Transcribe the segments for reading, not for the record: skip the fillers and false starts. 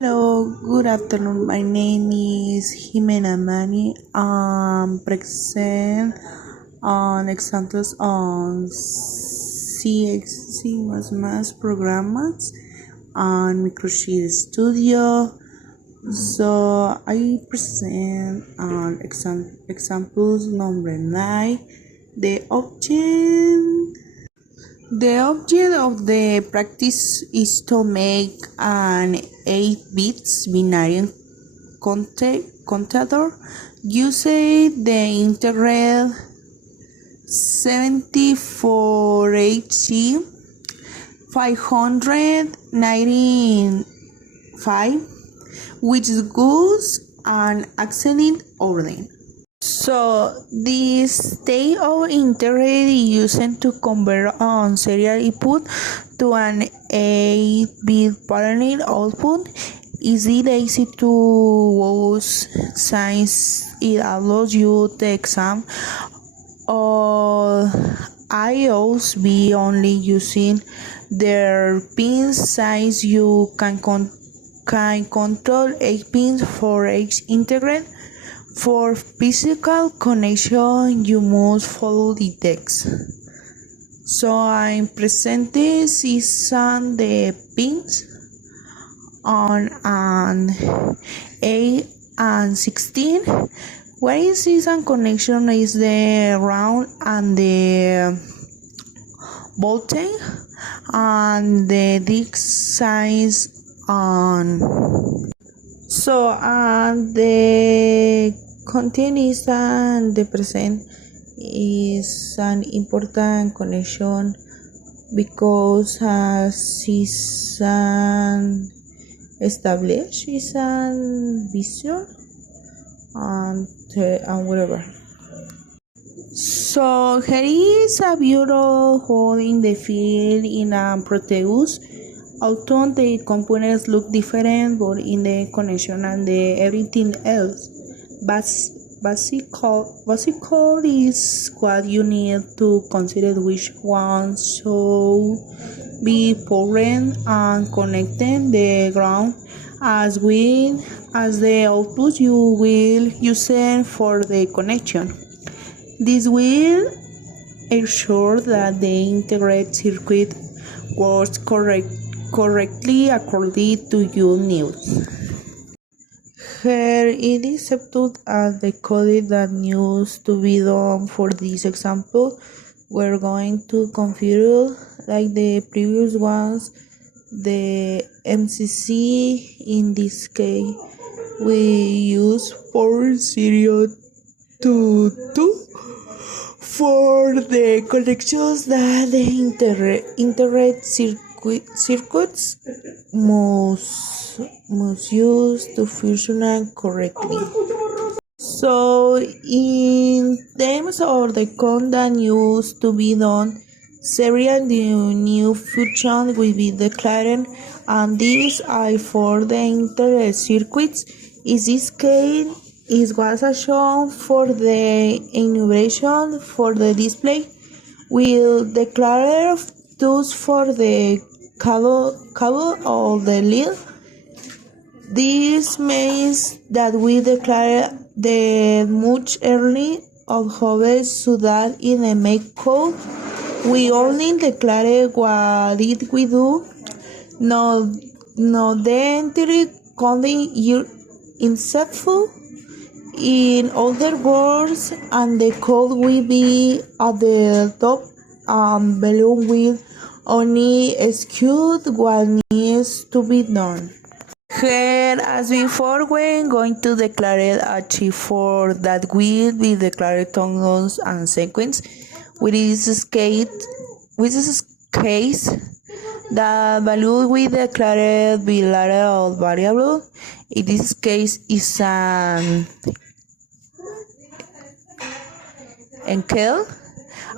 Hello, good afternoon. My name is Jimena Mani. Present on examples on CXC más programas on Microsoft Studio. So I present on examples number 9. The object The object of the practice is to make an 8 bits binary counter using the integer 74HC 595, which goes an ascending order. So this state of integer is used to convert a serial input to an 8-bit parallel output. Is it easy to use since it allows you the exam or IOs be only using their pin size? You can control 8 pins for each integer. For physical connection, you must follow the text. So I'm presenting on the pins on an 8 and 16. What is this connection is the ground and the voltage and the disk size on. So the continuous and the present is an important connection because is an established is an vision and whatever. So here is a bureau holding the field in a Proteus. Although the components look different, but in the connection and everything else, basical is what you need to consider which ones should be powered and connected the ground as well as the output you will use for the connection. This will ensure that the integrated circuit works correctly according to your needs. Here it is set as the code that needs to be done for this example. We're going to configure like the previous ones the MCC. In this case we use 4022 for the connections that the integrated circuits must use to function correctly. So in terms of the code that needs to be done, several new functions will be declared, and these are for the integrated circuits. In this case, it was shown for the enumeration for the display. We'll declare those for the cable or the lead. This means that we declare the much early however, so that in the make code we only declare what it we do. No the entry coding insightful. In other words, and the code will be at the top below will only execute what needs to be done. Here, as before, we're going to declare a for that will be declared tokens and sequence. With this case, the value we declared bilateral variable. In this case, is an enkel,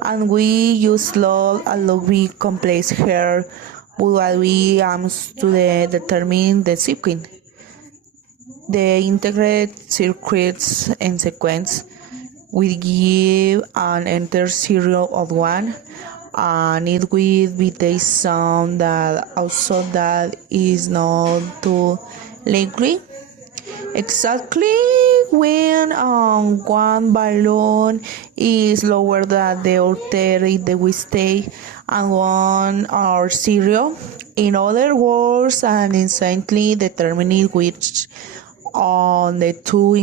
and we use log and log we complex here while we aims to determine the sequence. The integrated circuits and sequence will give an enter serial of 1, and it will be the sound that also that is known to lately. Exactly when one balloon is lower than the other in the we stay and one are zero. In other words, and instantly determining which on the two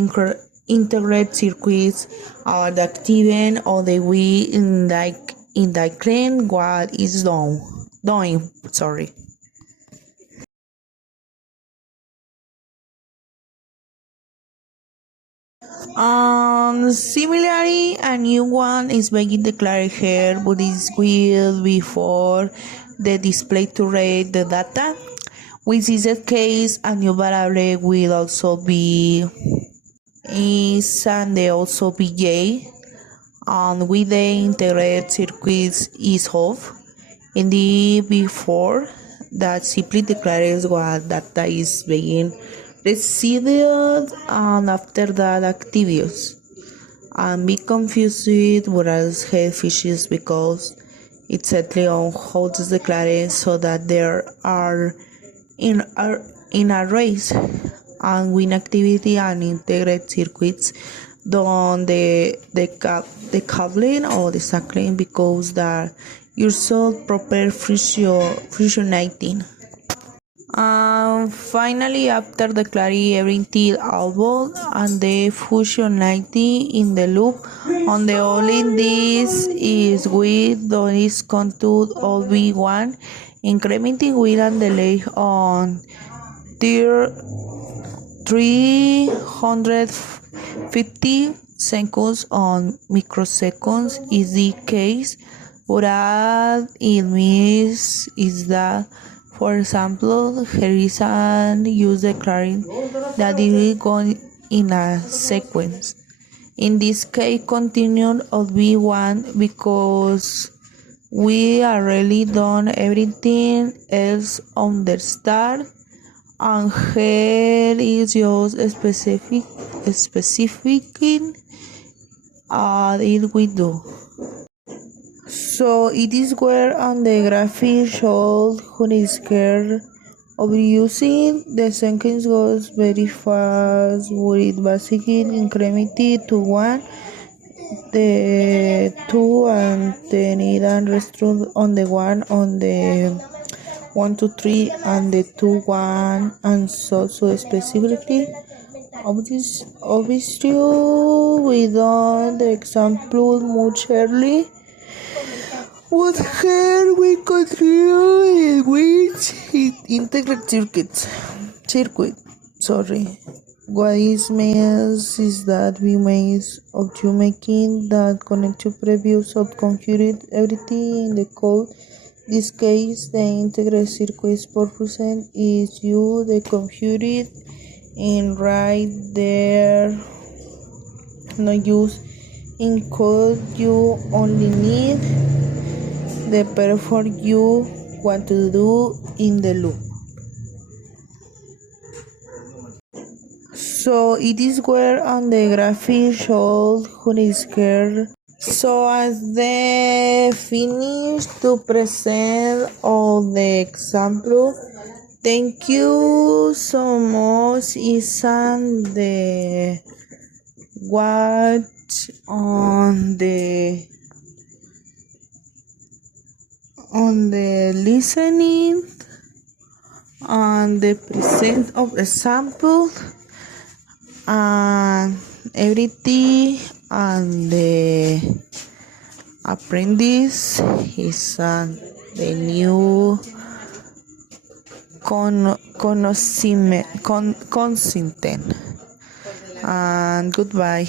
integrate circuits are active or the we indicate what is doing. Sorry. Similarly, a new one is being declared here, but this will before the display to read the data. Which is the case, a new variable will also be is and they also be j, and with the integrated circuits is off. In the before that simply declares what data is being received and after that activities and be confused whereas head fishes because it's exactly on how to declare so that there are in a race and win activity and integrate circuits done the cabling or the cycling because that usual proper fusionating. Finally, after declaring everything album and the functionality in the loop, on the only this is with the is contour of V1, incrementing with and delay on tier 350 seconds on microseconds is the case, but it means is that, for example, here is an use declaring that it will go in a sequence. In this case, continue of V1 because we already done everything else on the start, and here is just specificing it we do. So it is where on the graphic shows who is scared of using the sequence goes very fast with basically incremented to 1, the 2 and then it and restaurant on the 1 on the 1 to 3 and the 2 1 and so specifically obviously we done the example much early. What here we continue with integrated circuit. Sorry. What is means is that we means of you making that connect to previous of computed everything in the code. This case the integrated circuit purpose is you the computed and right there no use in code you only need the perform you want to do in the loop. So it is where on the graphic shows who is scared. So as the finish to present all the example, thank you so much Isan the watch on the listening and the present of example and everything and the apprentice is the new conocimiento and goodbye.